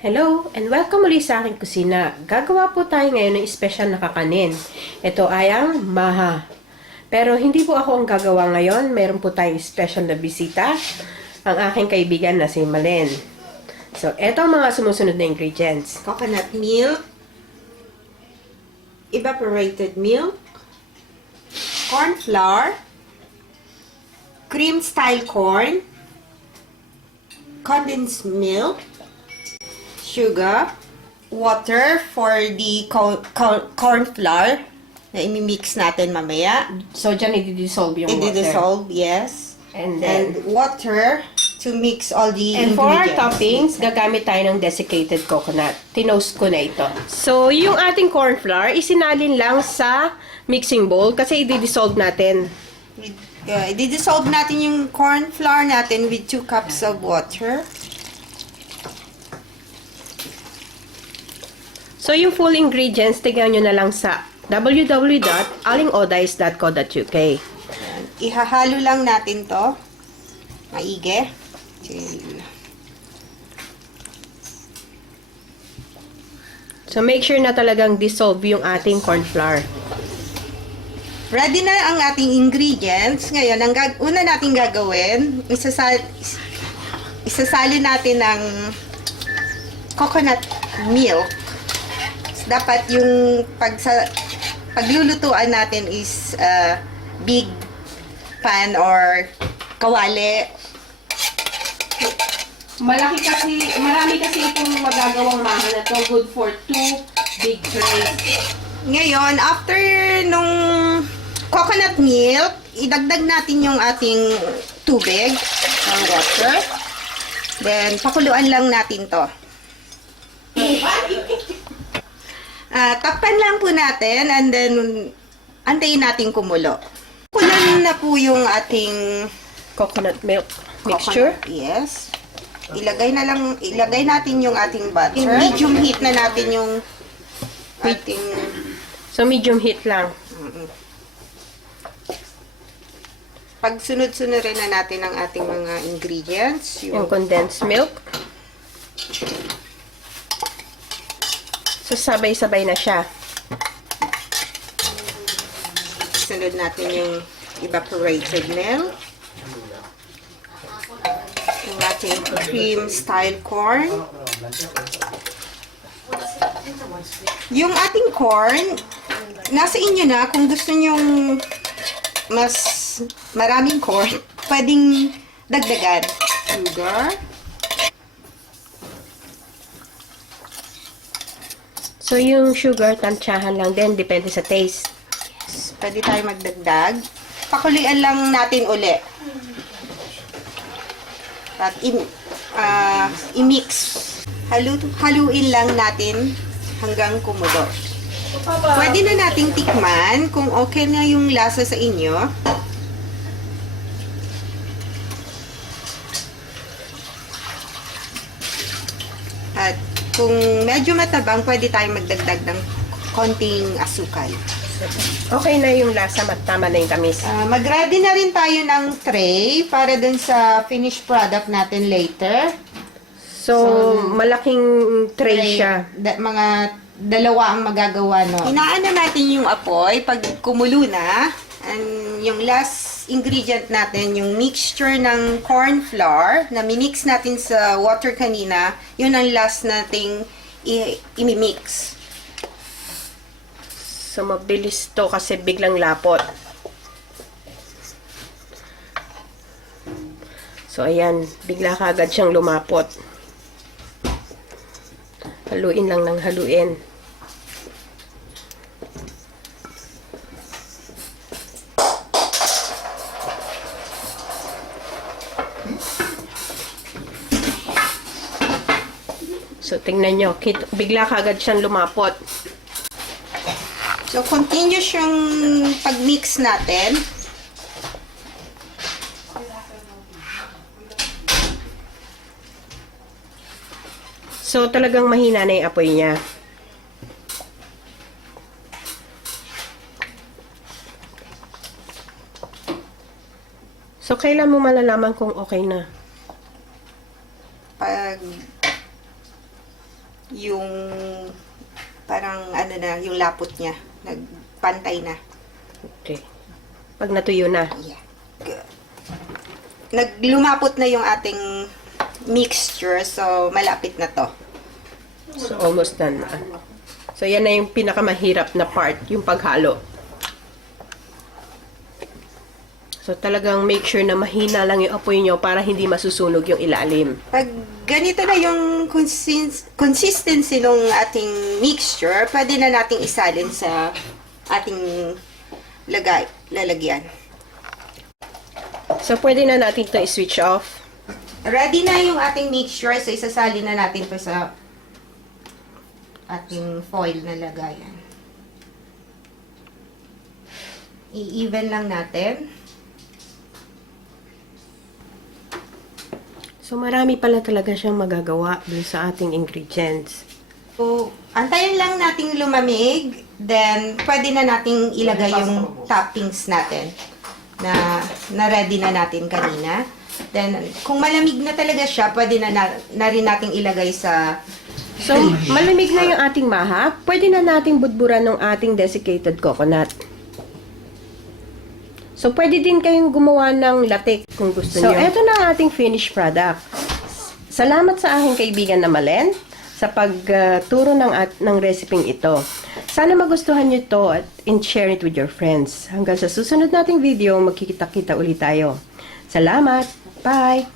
Hello and welcome ulit sa aking kusina. Gagawa po tayo ngayon ng special na kakanin. Ito ay ang maha. Pero hindi po ako ang gagawa ngayon. Meron po tayong special na bisita. Ang aking kaibigan na si Malen. So, ito ang mga sumusunod na ingredients. Coconut milk, evaporated milk, corn flour, cream style corn, condensed milk, sugar, water for the corn flour na imimix natin mamaya. So, dyan i-dissolve yung water. I-dissolve, yes. And water to mix all the And for our ingredients. toppings, gagamit tayo ng desiccated coconut. Tinost ko na ito. So, yung ating corn flour, isinalin lang sa mixing bowl kasi i-dissolve natin. I-dissolve natin yung corn flour natin with 2 cups of water. So, yung full ingredients, tignan nyo na lang sa www.alingodice.co.uk. Ihahalo lang natin to. Maigi. So, make sure na talagang dissolve yung ating corn flour. Ready na ang ating ingredients. Ngayon, ang una natin gagawin, isasali natin ng coconut milk. Dapat yung paglulutuan natin is big pan or kawali. Marami kasi itong magagawang maha na to. Good for 2 big trays. Ngayon, after nung coconut milk, idagdag natin yung ating tubig, ang water. Then, pakuluan lang natin to. Takpan lang po natin and then antayin natin kumulo. Kulan na po yung ating Coconut milk mixture. coconut. Yes. Ilagay natin yung ating butter. Medium heat na natin yung ating So, medium heat lang. pag sunod-sunurin na natin ang ating mga ingredients. Yung condensed milk. So, sabay-sabay na siya. Sunod natin yung evaporated milk. Yung ating cream style corn. Yung ating corn, nasa inyo na kung gusto nyong mas maraming corn, pwedeng dagdagan. Sugar. So, yung sugar, tansyahan lang din. Depende sa taste. Pwede tayo magdagdag. Pakulian lang natin uli. At i-mix. Haluin lang natin hanggang kumulo. Pwede na nating tikman kung okay na yung lasa sa inyo. At kung medyo matabang, pwede tayong magdagdag ng konting asukal. Okay na yung lasa, tama na yung tamis. Mag-ready na rin tayo ng tray para dun sa finished product natin later. So, malaking tray siya. Mga dalawa ang magagawa, no? Inaan na natin yung apoy pag kumulo na. And yung last ingredient natin, yung mixture ng corn flour na minix natin sa water kanina, yun ang last nating imimix. So, mabilis to kasi biglang lapot. So, ayan. Bigla kaagad siyang lumapot. Haluin lang ng haluin. So, tingnan nyo. Bigla kaagad siyang lumapot. So, continuous yung pag-mix natin. So, talagang mahina na yung apoy niya. So, kailan mo malalaman kung okay na? Pag yung parang ano na, yung lapot niya. Nagpantay na. Okay. Pag natuyo na. Yeah. Good. Naglumapot na yung ating mixture, so malapit na to. So, almost done na. So, yan na yung pinakamahirap na part, yung paghalo. So, talagang make sure na mahina lang yung apoy nyo para hindi masusunog yung ilalim. Pag ganito na yung consistency ng ating mixture, pwede na nating isalin sa ating lalagyan. So, pwede na natin ito i-switch off. Ready na yung ating mixture, so isasalin na natin to sa ating foil na lagayan. I-even lang natin. So, marami pala talaga siyang magagawa dun sa ating ingredients. So, antayin lang nating lumamig, then pwede na nating ilagay yung toppings natin na ready na natin kanina. Then, kung malamig na talaga siya, pwede na rin nating ilagay sa... So, malamig na yung ating maha, pwede na nating budburan ng ating desiccated coconut. So, pwede din kayong gumawa ng latte kung gusto niyo. So, eto na ang ating finished product. Salamat sa aking kaibigan na Malen sa pagturo ng reseping ito. Sana magustuhan niyo to at share it with your friends. Hanggang sa susunod nating video, magkikita-kita ulit tayo. Salamat! Bye!